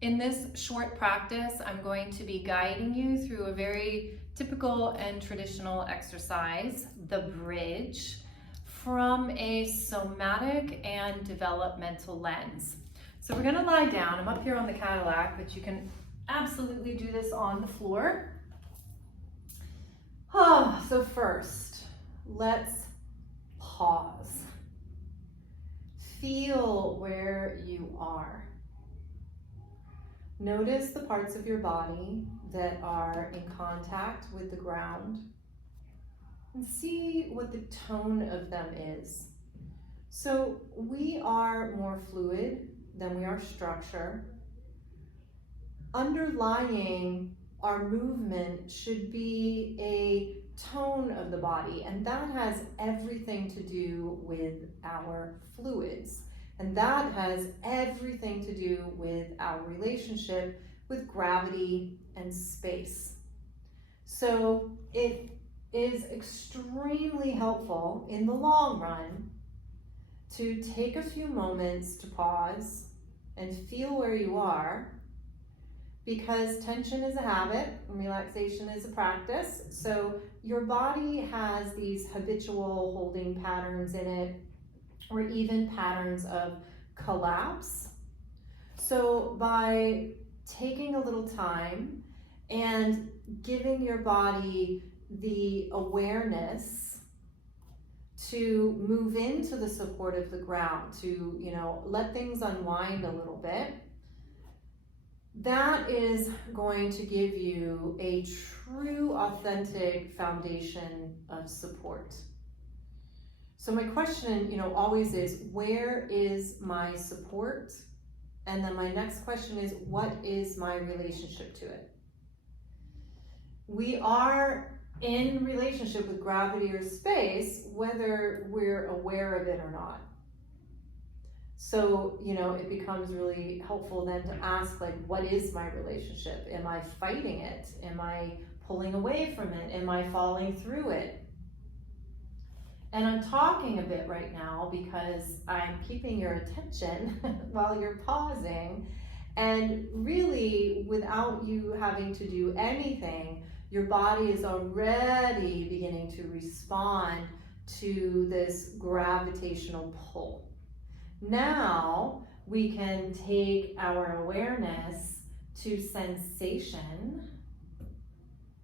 In this short practice, I'm going to be guiding you through a very typical and traditional exercise, the bridge, from a somatic and developmental lens. So we're gonna lie down. I'm up here on the Cadillac, but you can absolutely do this on the floor. So first, let's pause. Feel where you are. Notice the parts of your body that are in contact with the ground and see what the tone of them is. So we are more fluid than we are structure. Underlying our movement should be a tone of the body, and that has everything to do with our fluids. And that has everything to do with our relationship with gravity and space. So it is extremely helpful in the long run to take a few moments to pause and feel where you are, because tension is a habit and relaxation is a practice. So your body has these habitual holding patterns in it, or even patterns of collapse. So by taking a little time and giving your body the awareness to move into the support of the ground, to let things unwind a little bit, that is going to give you a true, authentic foundation of support. So my question, always is, where is my support? And then my next question is, what is my relationship to it? We are in relationship with gravity or space, whether we're aware of it or not. So, it becomes really helpful then to ask, what is my relationship? Am I fighting it? Am I pulling away from it? Am I falling through it? And I'm talking a bit right now because I'm keeping your attention while you're pausing, and really without you having to do anything, your body is already beginning to respond to this gravitational pull. Now we can take our awareness to sensation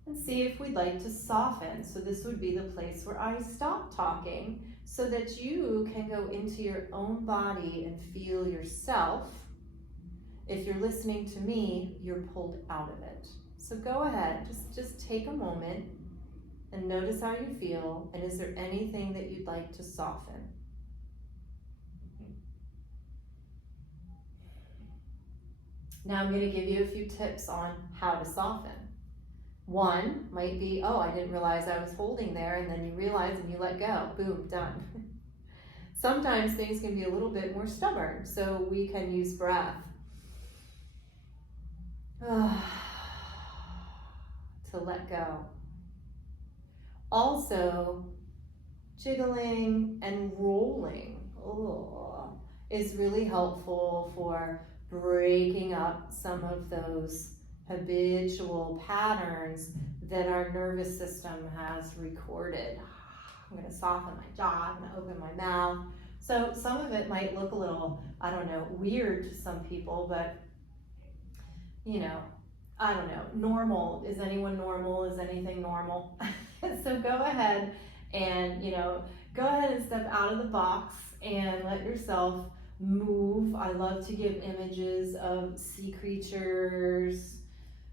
and see if we'd like to soften. So this would be the place where I stop talking so that you can go into your own body and feel yourself. If you're listening to me, you're pulled out of it. So go ahead, just take a moment and notice how you feel, and is there anything that you'd like to soften? Now I'm going to give you a few tips on how to soften. One might be, oh, I didn't realize I was holding there, and then you realize and you let go. Boom, done. Sometimes things can be a little bit more stubborn, so we can use breath to let go. Also, jiggling and rolling is really helpful for breaking up some of those habitual patterns that our nervous system has recorded. I'm going to soften my jaw, I'm going to open my mouth. So some of it might look a little, weird to some people, but normal. Is anyone normal? Is anything normal? So go ahead and, go ahead and step out of the box and let yourself move. I love to give images of sea creatures.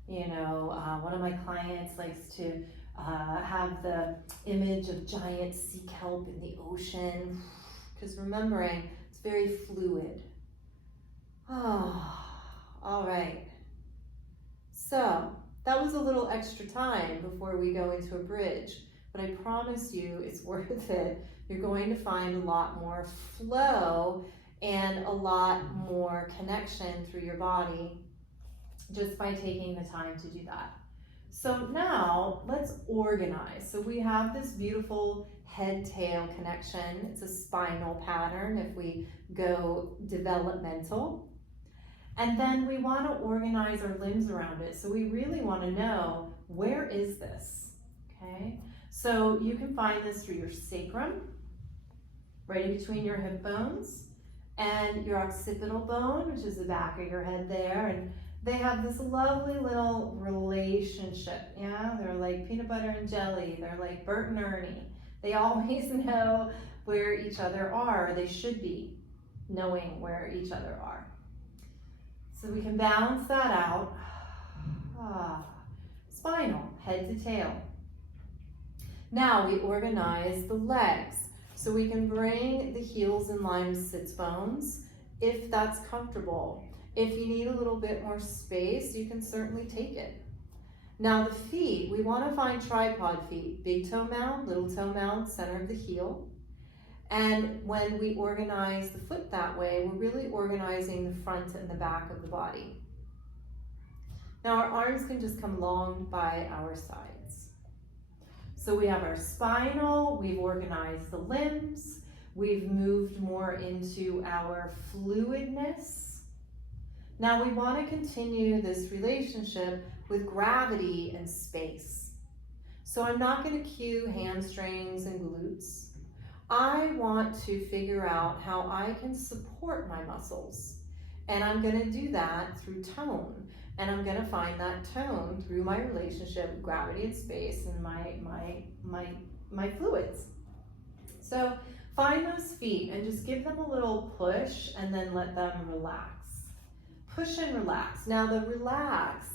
One of my clients likes to have the image of giant sea kelp in the ocean, because remembering it's very fluid. All right. So that was a little extra time before we go into a bridge, but I promise you it's worth it. You're going to find a lot more flow and a lot more connection through your body just by taking the time to do that. So now let's organize. So we have this beautiful head-tail connection. It's a spinal pattern if we go developmental. And then we want to organize our limbs around it. So we really want to know, where is this? Okay? So you can find this through your sacrum, right in between your hip bones, and your occipital bone, which is the back of your head there. And they have this lovely little relationship. Yeah, they're like peanut butter and jelly. They're like Bert and Ernie. They always know where each other are, or they should be knowing where each other are. So we can balance that out. Spinal, head to tail. Now we organize the legs. So we can bring the heels in line with sits bones if that's comfortable. If you need a little bit more space, you can certainly take it. Now the feet, we want to find tripod feet. Big toe mound, little toe mound, center of the heel. And when we organize the foot that way, we're really organizing the front and the back of the body. Now our arms can just come along by our sides. So we have our spinal, we've organized the limbs, we've moved more into our fluidness. Now we want to continue this relationship with gravity and space. So I'm not going to cue hamstrings and glutes. I want to figure out how I can support my muscles. And I'm going to do that through tone. And I'm going to find that tone through my relationship with gravity and space and my fluids. So find those feet and just give them a little push and then let them relax. Push and relax. Now the relax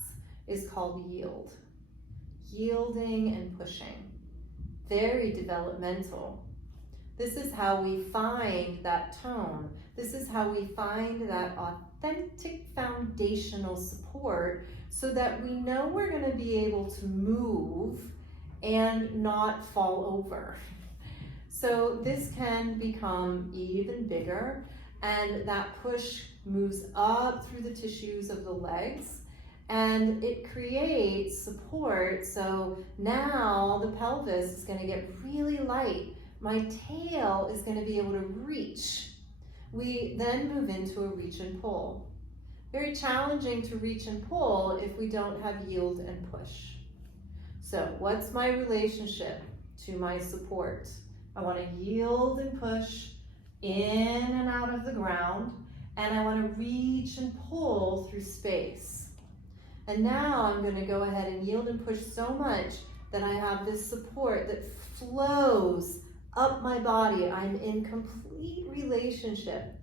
is called yield. Yielding and pushing. Very developmental. This is how we find that tone. This is how we find that authentic foundational support so that we know we're going to be able to move and not fall over. So this can become even bigger, and that push moves up through the tissues of the legs, and it creates support. So now the pelvis is going to get really light. My tail is going to be able to reach. We then move into a reach and pull. Very challenging to reach and pull if we don't have yield and push. So what's my relationship to my support? I want to yield and push in and out of the ground, and I want to reach and pull through space. And now I'm going to go ahead and yield and push so much that I have this support that flows up my body. I'm in complete relationship.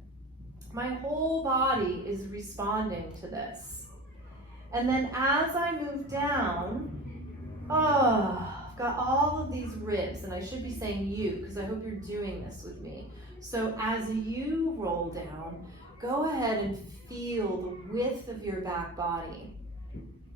My whole body is responding to this. And then as I move down, I've got all of these ribs, and I should be saying you because I hope you're doing this with me. So as you roll down, go ahead and feel the width of your back body.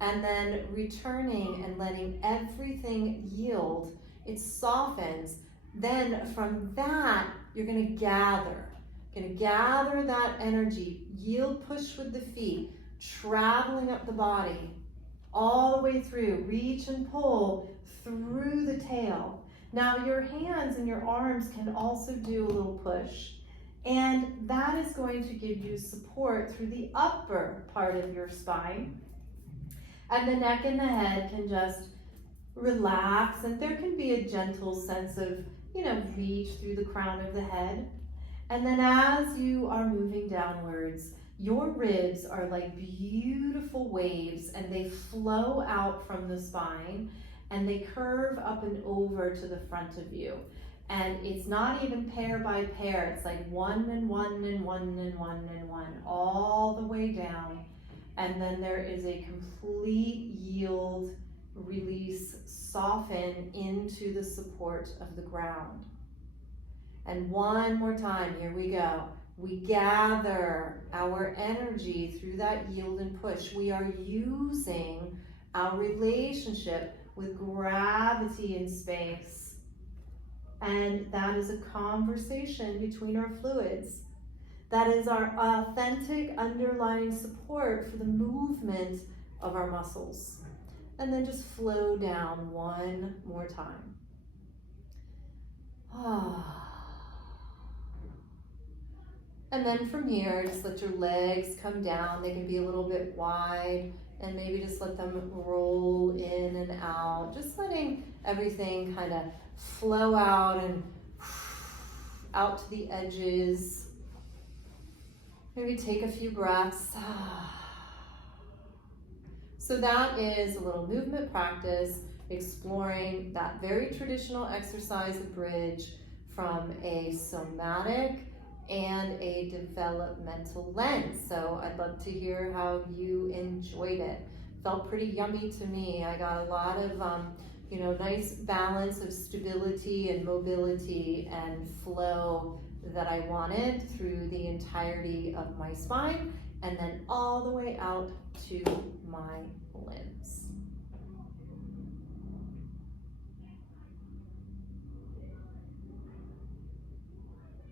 And then returning and letting everything yield, it softens. Then from that, you're going to gather. Going to gather that energy, yield, push with the feet, traveling up the body, all the way through, reach and pull through the tail. Now your hands and your arms can also do a little push, and that is going to give you support through the upper part of your spine. And the neck and the head can just relax, and there can be a gentle sense of, reach through the crown of the head. And then as you are moving downwards, your ribs are like beautiful waves, and they flow out from the spine, and they curve up and over to the front of you. And it's not even pair by pair, it's like one and one and one and one and one, all the way down. And then there is a complete yield, release, soften into the support of the ground. And one more time, here we go. We gather our energy through that yield and push. We are using our relationship with gravity in space. And that is a conversation between our fluids. That is our authentic underlying support for the movement of our muscles. And then just flow down one more time. And then from here, just let your legs come down. They can be a little bit wide, and maybe just let them roll in and out. Just letting everything kind of flow out and out to the edges. Maybe take a few breaths. So that is a little movement practice, exploring that very traditional exercise of bridge from a somatic and a developmental lens. So I'd love to hear how you enjoyed it. Felt pretty yummy to me. I got a lot of nice balance of stability and mobility and flow that I wanted through the entirety of my spine, and then all the way out to my limbs.